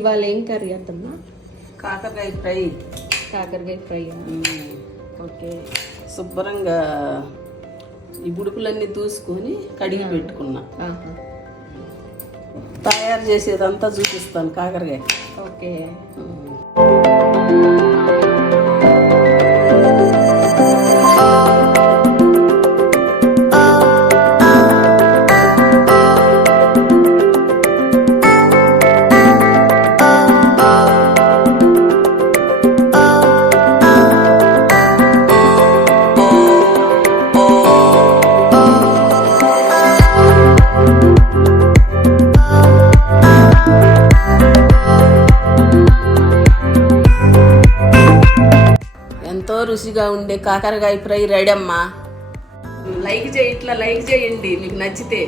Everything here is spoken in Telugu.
ఇవాళ ఏం కర్రీ అత్తమ్మా? కాకరకాయ ఫ్రై. కాకరకాయ ఫ్రై. ఓకే. శుభ్రంగా ఈ బుడుకులన్నీ దూసుకొని కడిగి పెట్టుకున్నా. తయారు చేసేదంతా చూపిస్తాను. కాకరకాయ. ఓకే. ఎంతో రుచిగా ఉండే కాకరకాయ ఫ్రై రెడీ అమ్మా. లైక్ చేయండి మీకు నచ్చితే.